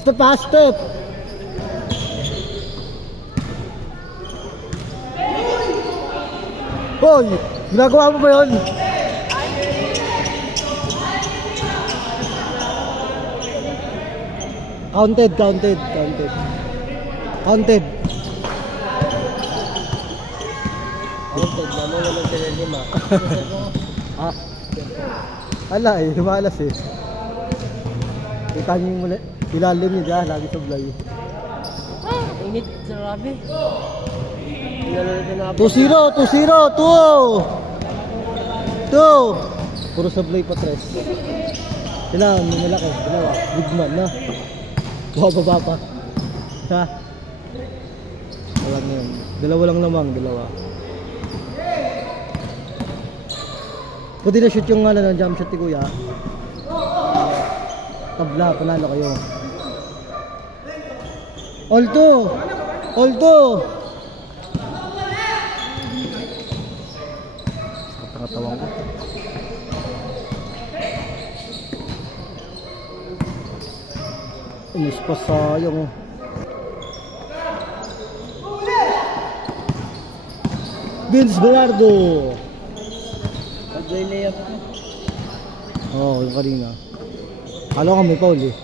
Step pa, step. Hoy, ginagawa mo ba yun? Counted. Counted, naman naman sila 5. Ah, ala eh, lumalas eh. Kita niyo yung ilalim niya dyan, lagi sablay. Init sa rabi. 2-0, 2-0, 2! Puro sablay pa, tres. Kailangan may malaki, dalawa, big man na. Baba pa. Ha? Alam mo yun. Dalawa lang lamang, dalawa. Pwede na shoot yung ng jump shot ni Kuya. Tabla, panalo kayo. All two! Katawang ko. Inis pa sayang. Vince Velardo. Pag-layup ako. Oo, yung kanina. Alam ko may foul eh.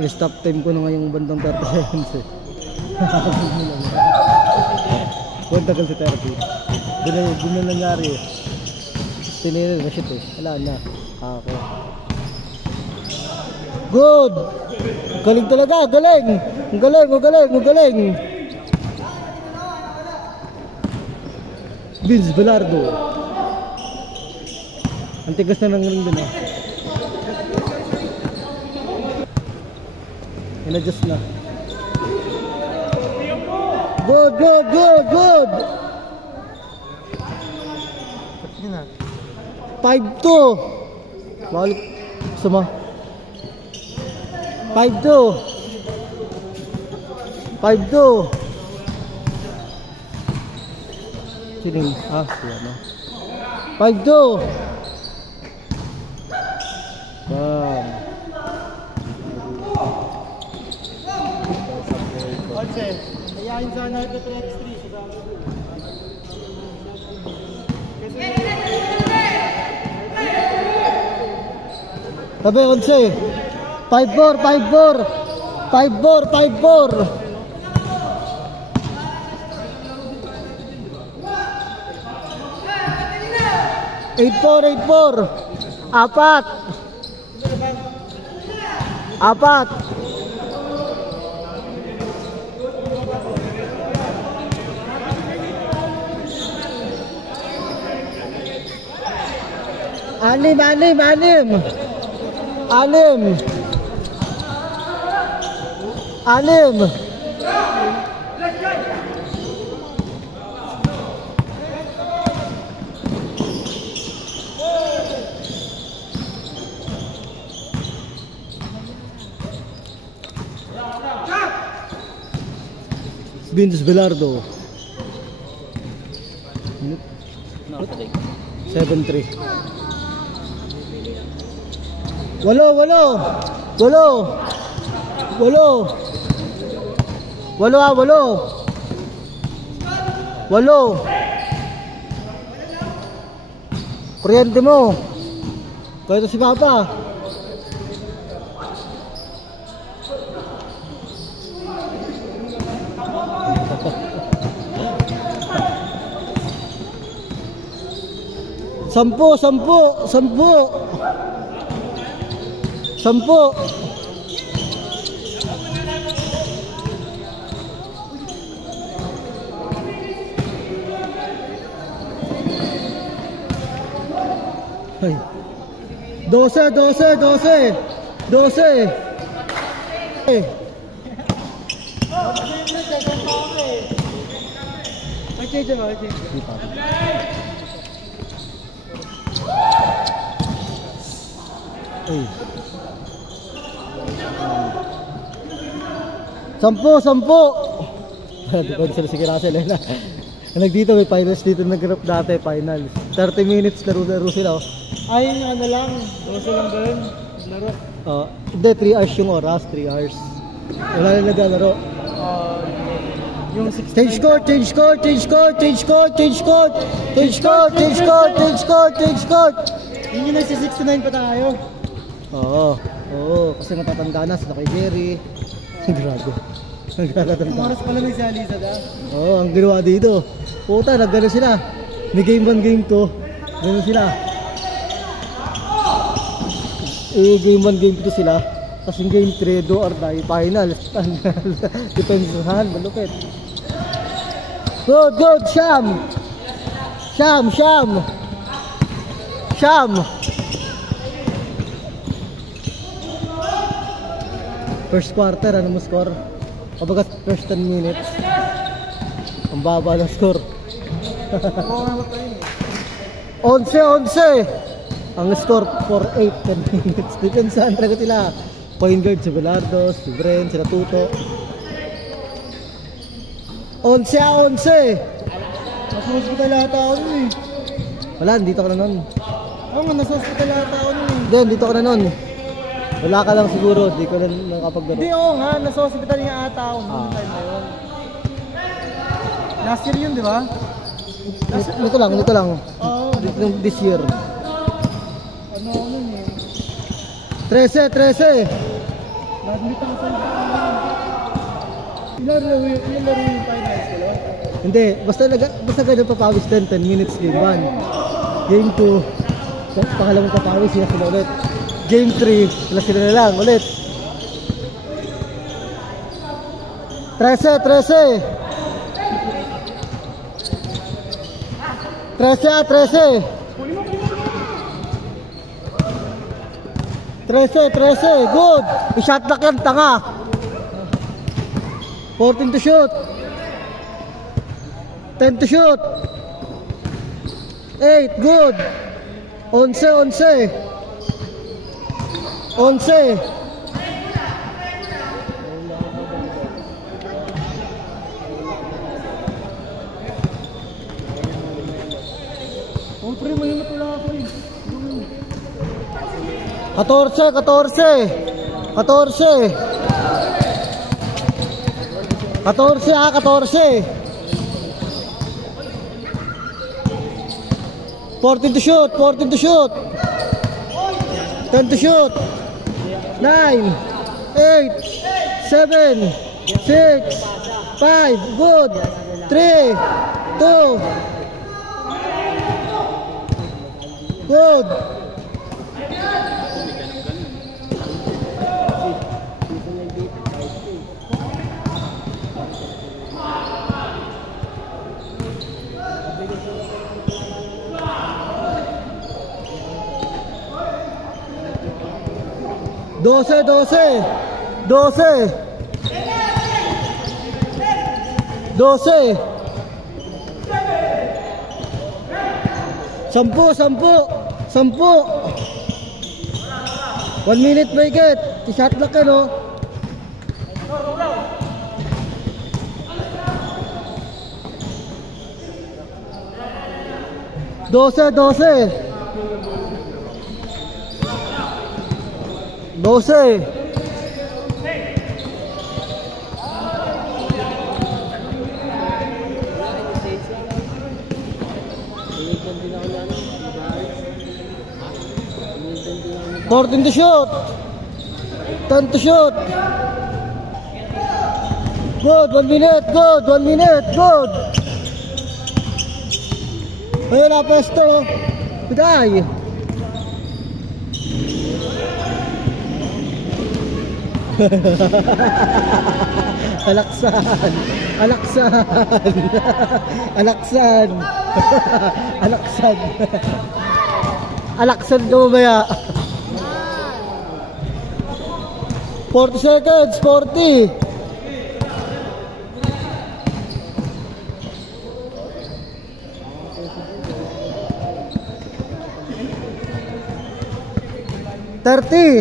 I-stop time ko na ngayong bandang 30 seconds eh. Huwag tagal si 30. Doon na nangyari eh. Tinira na shit eh. Wala na. Ako. Good! Galing talaga! Galing! Galing! Vince Velardo. Ang tigas na ng ring dun ah. In-adjust na. Good! 5-2. Balik. Sama. 5-2. Sining. Siya no. 5-2. Bam. Olse, ayayin sana ito 3x3. Sabi, 11. 5-4. 8-4. 4. Anim. Vince Velardo. 7-3. 8. Kuryente mo. Kaya ito si Papa. Sampu. Ay. 12. Ay. 10. Depende sila si Kirasel eh. Nagdito may finals dito nag-group dati finals. 30 minutes laro sila oh. Ay, ano lang. Gusto lang gawin. Laro. Hindi, 3 hours yung oras, 3 hours. Wala na naglalaro. Yung 69. Change court, change court, change court, change court, change court, change court, change court, change court, change court. Yun yung nagsi-69 pa tayo. Oo, kasi matatanda na sila kay Jerry. Grabe. Ang Nagkakatanda. oras pala may si Alizad ah. Oo, ang ginawa dito. Puta, nagano sila. May game 1, game 2. Gano'n sila. Game 1, game 2 sila. Tapos yung game 3, do or die, final. Depensahan, malupit. Good, good, Sham! Sham, Sham! Sham! First quarter, ano mo score? Kabaga first 10 minutes. Ang baba na score. 11-11. Ang score for 8-10 minutes. Depensahan talaga sila. Point guard si Belardo, si Bren, sila Tuto. 11-11. Nasa hospital ata ako nun eh. Wala, dito ka na nun. Oo nga, nasa hospital ata ako nun eh. Hindi, dito ka na nun. Wala ka lang siguro, di ko na nakapaglaro. Hindi, oo nga, nasa hospital nga ata ako nung time na yun. Last year yun, di ba? Nito lang. Oo. This year. Ano ako nun eh. 13. Nag-meet ako sa ilan laro yung finals ko lang? Hindi, basta ganun papawis 10 minutes game 1. Game 2, pangalawang papawis sila ulit. Game 3, sila na lang ulit. 13. 13, good! I-shot lock yan, tanga! 14 to shoot! 10 to shoot! 8, good! 11! 11! Oh, pre, mahimot wala ako eh. 14! 14 to shoot! 10 to shoot! 9, 8, 7, 6, 5, good! 3, 2, good! Dose. 10. 1 minute break it. I-shot lock ka, no? Dose. 14 to shoot. 10 to shoot. Good, 1 minute, good. Ayun na, pwesto. Biday. Alaksan. Alaksan ka mamaya. 40 seconds, 40.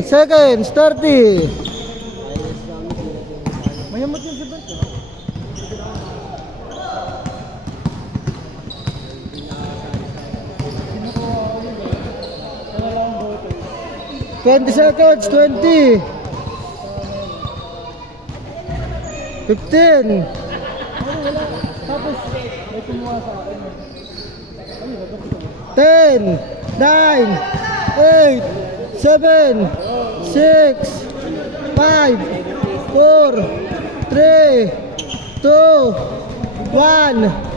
Seconds, 30. Mayamot yung si Bert, ah. 20 seconds, 20. 15. Tapos, may kumuha sa akin. 10, 9, 8, 7, 6, 5, 4, 3, 2, 1.